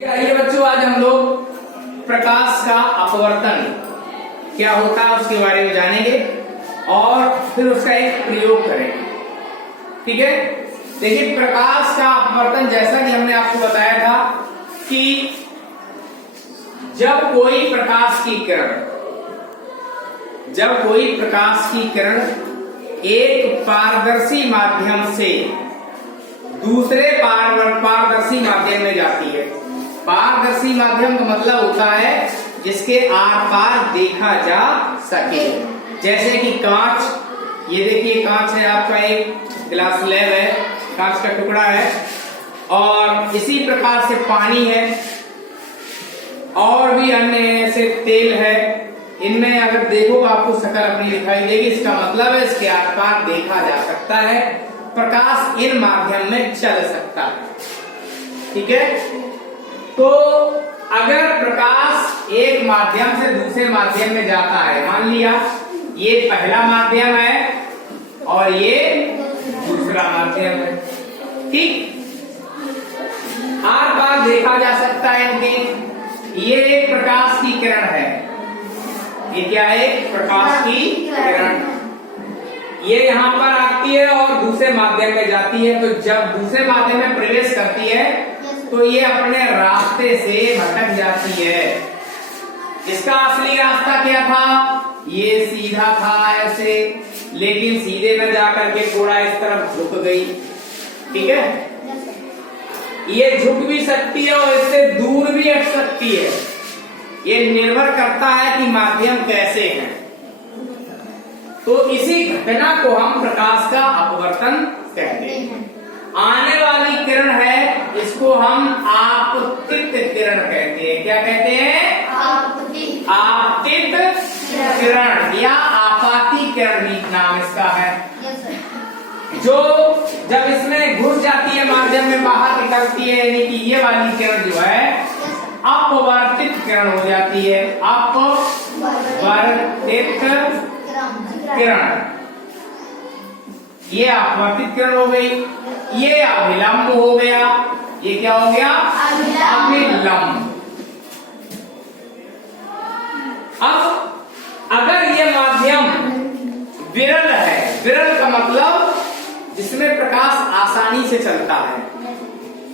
आइए बच्चों, आज हम लोग प्रकाश का अपवर्तन क्या होता है उसके बारे में जानेंगे और फिर उसका एक प्रयोग करेंगे। ठीक है, देखिए प्रकाश का अपवर्तन, जैसा कि हमने आपको बताया था कि जब कोई प्रकाश की किरण एक पारदर्शी माध्यम से दूसरे पारदर्शी माध्यम में जाती है। पारदर्शी माध्यम का मतलब होता है जिसके आर पार देखा जा सके, जैसे कि कांच। ये देखिए कांच है, आपका एक ग्लास स्लैब है, कांच का टुकड़ा है। और इसी प्रकार से पानी है और भी अन्य ऐसे तेल है। इनमें अगर देखो आपको शक्ल अपनी दिखाई देगी, इसका मतलब है इसके आर पार देखा जा सकता है, प्रकाश इन माध्यम में चल सकता है। ठीक है, तो अगर प्रकाश एक माध्यम से दूसरे माध्यम में जाता है, मान लिया ये पहला माध्यम है और ये दूसरा माध्यम है, ठीक, आर पार देखा जा सकता है इनके। ये एक प्रकाश की किरण है, ये क्या है, प्रकाश की किरण। ये यहाँ पर आती है और दूसरे माध्यम में जाती है। तो जब दूसरे माध्यम में प्रवेश करती है तो ये अपने रास्ते से भटक जाती है। इसका असली रास्ता क्या था, ये सीधा था ऐसे, लेकिन सीधे न जाकर के थोड़ा इस तरफ झुक गई। ठीक है, ये झुक भी सकती है और इससे दूर भी हट सकती है। ये निर्भर करता है कि माध्यम कैसे है। तो इसी घटना को हम प्रकाश का अपवर्तन कहते हैं। आने वाली किरण है, इसको हम आपतित किरण कहते हैं। क्या कहते हैं, आपतित किरण या आपाती किरण भी नाम इसका है। जो जब इसमें घुस जाती है माध्यम में, बाहर निकलती है, यानी कि ये वाली किरण जो है अपवर्तित किरण हो जाती है। अपवर्तित किरण, ये अपवर्तित किरण हो गई। ये अभिलंब हो गया। ये क्या हो गया, अभिलंब। अब अगर ये माध्यम विरल है, विरल का मतलब जिसमें प्रकाश आसानी से चलता है।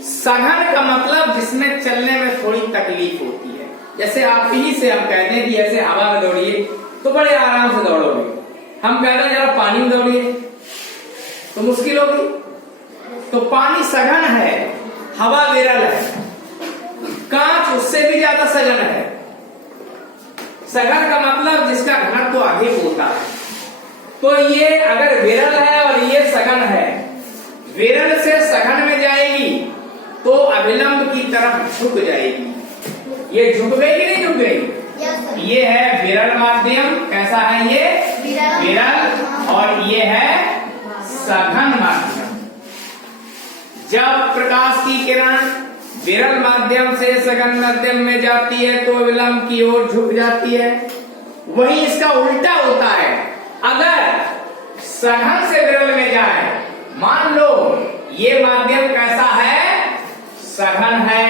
सघन का मतलब जिसमें चलने में थोड़ी तकलीफ होती है। जैसे आप ही से हम कहते हैं कि ऐसे हवा में दौड़िए तो बड़े आराम से दौड़ोगे। हम कहते हैं जरा पानी में दौड़िए तो मुश्किल होगी। तो पानी सघन है, हवा विरल है, कांच उससे भी ज्यादा सघन है। सघन का मतलब जिसका घनत्व अधिक होता है। तो ये अगर विरल है और ये सघन है, विरल से सघन में जाएगी तो अभिलंब की तरफ झुक जाएगी। ये झुक गई कि नहीं झुक गई? ये है विरल माध्यम। कैसा है ये, विरल। और ये है सघन माध्यम। जब प्रकाश की किरण विरल माध्यम से सघन माध्यम में जाती है तो विलंब की ओर झुक जाती है। वही इसका उल्टा होता है। अगर सघन से विरल में जाए, मान लो ये माध्यम कैसा है, सघन है,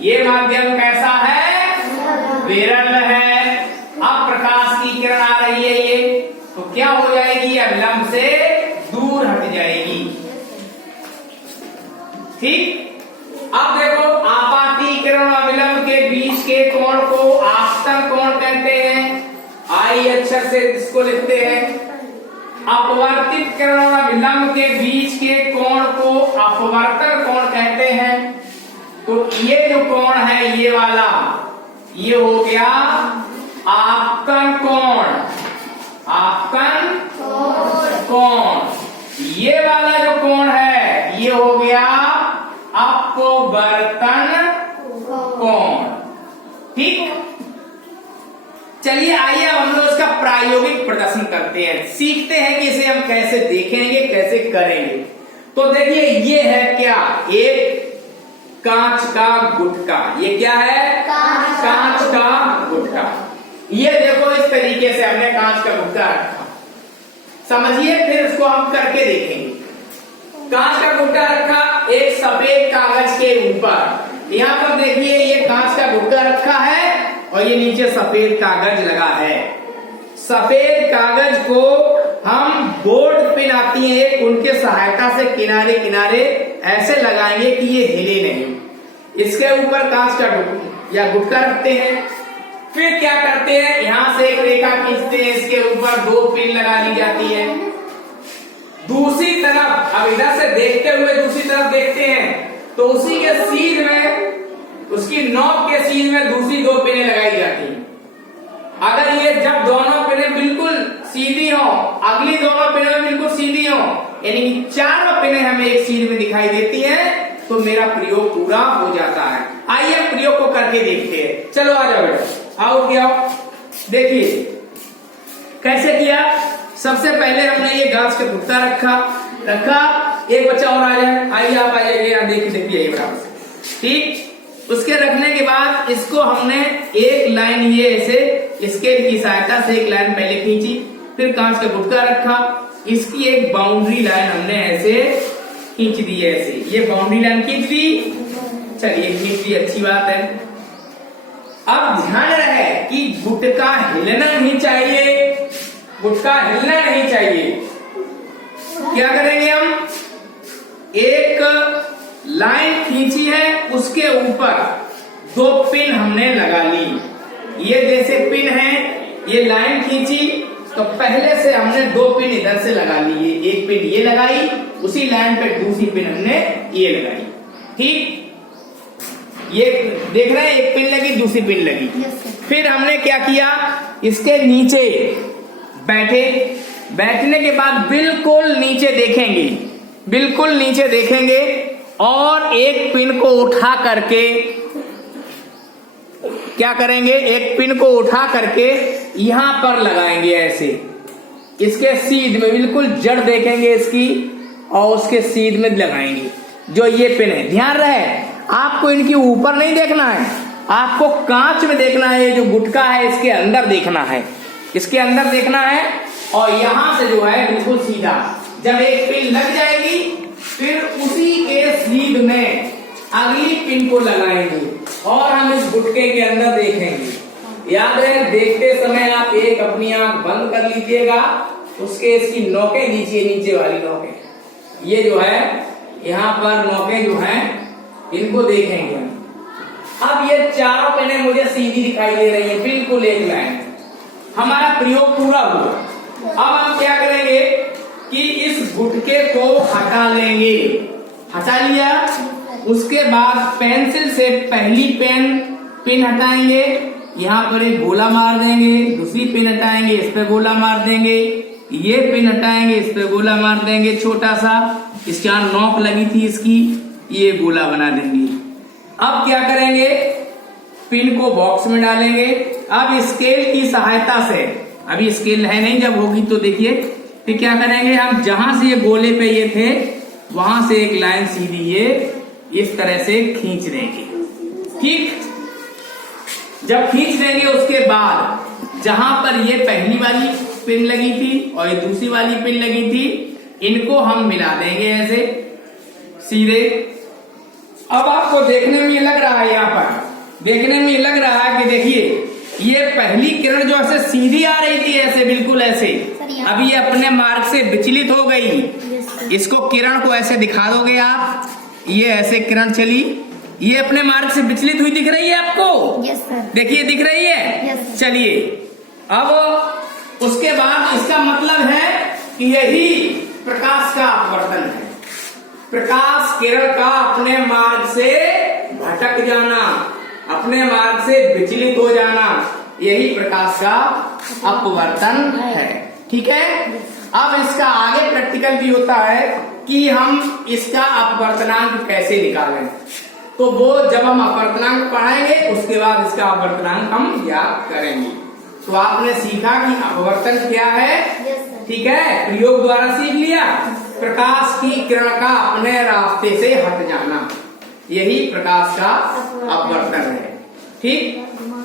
ये माध्यम कैसा है, विरल है। अब प्रकाश की किरण आ रही है ये, तो क्या हो जाएगी, अभिलंब से दूर हट जाएगी। ठीक, अब देखो आपाती किरण और अभिलंब के बीच के कोण को आपतन कोण कहते हैं। आई अक्षर से इसको लिखते हैं। अपवर्तित किरण और अभिलंब के बीच के कोण को अपवर्तन कोण कहते हैं। तो ये जो कोण है, ये वाला, ये हो गया आपतन कोण। आपतन कोण। ये वाला जो कोण है, ये हो गया अपवर्तन कोण। ठीक, चलिए आइए अब हम लोग इसका प्रायोगिक प्रदर्शन करते हैं, सीखते हैं कि इसे हम कैसे देखेंगे, कैसे करेंगे। तो देखिए ये है क्या, एक कांच का गुटका। ये क्या है, कांच का गुटका। ये देखो इस तरीके से हमने कांच का गुटका रखा, समझिए, फिर इसको हम करके देखेंगे। कांच का गुटका रखा एक सफेद कागज के ऊपर। यहाँ पर देखिए ये कांच का गुटका रखा है और ये नीचे सफेद कागज लगा है। सफेद कागज को हम बोर्ड पिन आती है एक, उनके सहायता से किनारे किनारे ऐसे लगाएंगे कि ये हिले नहीं। इसके ऊपर कांच का या गुटका रखते हैं। फिर क्या करते हैं, यहाँ से एक रेखा खींचते हैं, इसके ऊपर 2 पिन लगा दी जाती है। दूसरी तरफ अब इधर से देखते हुए दूसरी तरफ देखते हैं तो उसी के सीध में, उसकी नोक के सीध में दूसरी 2 पिनें लगाई जाती हैं। अगर ये जब दोनों पिनें बिल्कुल सीधी हो, अगली दोनों पिनें बिल्कुल सीधी हो, यानी कि चारों पिनें हमें एक सीध में दिखाई देती हैं, तो मेरा प्रयोग पूरा हो जाता है। आइए प्रयोग को करके देखते हैं। चलो आ जाओ बेटा, आओ क्या देखिए कैसे किया। सबसे पहले हमने ये कांच का गुटका रखा। एक बच्चा और आ जाए, आइए आप आइए, यहाँ देखिए बराबर से, ठीक। उसके रखने के बाद इसको हमने एक लाइन ये ऐसे स्केल की सहायता से एक लाइन पहले खींची, फिर कांच का गुटका रखा, इसकी एक बाउंड्री लाइन हमने ऐसे खींच दी है, ऐसे ये बाउंड्री लाइन खींच दी। चलिए खींच दी, अच्छी बात है। अब ध्यान रहे कि गुटका हिलना नहीं चाहिए, गुटका हिलना नहीं चाहिए। क्या करेंगे हम, एक लाइन खींची है, उसके ऊपर 2 पिन हमने लगा ली। ये जैसे पिन है, ये लाइन खींची तो पहले से हमने 2 पिन इधर से लगा ली। एक पिन ये लगाई, उसी लाइन पे दूसरी पिन हमने ये लगाई, ठीक। ये देख रहे हैं, एक पिन लगी, दूसरी पिन लगी। फिर हमने क्या किया, इसके नीचे बैठने के बाद बिल्कुल नीचे देखेंगे, बिल्कुल नीचे देखेंगे और एक पिन को उठा करके क्या करेंगे, एक पिन को उठा करके यहां पर लगाएंगे ऐसे, इसके सीध में बिल्कुल जड़ देखेंगे इसकी और उसके सीध में लगाएंगे जो ये पिन है। ध्यान रहे आपको इनकी ऊपर नहीं देखना है, आपको कांच में देखना है। जो गुटका है इसके अंदर देखना है, इसके अंदर देखना है और यहां से जो है बिल्कुल सीधा जब एक पिन लग जाएगी फिर उसी के सीध में अगली पिन को लगाएंगे और हम इस गुटके के अंदर देखेंगे। याद है, देखते समय आप एक अपनी आंख बंद कर लीजिएगा, उसके इसकी नोकें नीचे वाली नोकें, ये जो है यहाँ पर नोकें जो हैं इनको देखेंगे। अब ये चारों पिनें मुझे सीधी दिखाई दे रही है, बिल्कुल एक लाइन। हमारा प्रयोग पूरा हुआ। अब हम क्या करेंगे कि इस गुटके को हटा लेंगे। हटा लिया, उसके बाद पेंसिल से पहली पिन हटाएंगे, यहाँ पर एक गोला मार देंगे, दूसरी पिन हटाएंगे, इस पे गोला मार देंगे, ये पिन हटाएंगे, इस पे गोला मार देंगे छोटा सा, इसके यहाँ नोक लगी थी इसकी, ये गोला बना देंगे। अब क्या करेंगे, पिन को बॉक्स में डालेंगे। अब स्केल की सहायता से, अभी स्केल है नहीं, जब होगी तो देखिए, फिर क्या करेंगे हम, जहां से ये गोले पे ये थे वहां से एक लाइन सीधी ये इस तरह से खींच देंगे, ठीक। जब खींच देंगे उसके बाद जहां पर ये पहली वाली पिन लगी थी और ये दूसरी वाली पिन लगी थी, इनको हम मिला देंगे ऐसे सीधे। अब आपको देखने में लग रहा है, यहाँ पर देखने में लग रहा है कि देखिए ये पहली किरण जो ऐसे सीधी आ रही थी ऐसे, बिल्कुल ऐसे, अब ये अपने मार्ग से विचलित हो गई। इसको किरण को ऐसे दिखा दोगे आप, ये ऐसे किरण चली, ये अपने मार्ग से विचलित हुई दिख रही है आपको? Yes sir. देखिए दिख रही है। यस। चलिए अब उसके बाद इसका मतलब है कि यही प्रकाश का अपवर्तन है। प्रकाश किरण का अपने मार्ग से भटक जाना, अपने मार्ग से विचलित हो जाना, यही प्रकाश का अपवर्तन है, ठीक है। अब इसका आगे प्रैक्टिकल भी होता है कि हम इसका अपवर्तनांक कैसे निकालें, तो वो जब हम अपवर्तनांक पढ़ाएंगे उसके बाद इसका अपवर्तनांक हम याद करेंगे। तो आपने सीखा कि अपवर्तन क्या है, ठीक है, प्रयोग द्वारा सीख लिया। प्रकाश की किरण का अपने रास्ते से हट जाना, यही प्रकाश का अपवर्तन है, ठीक।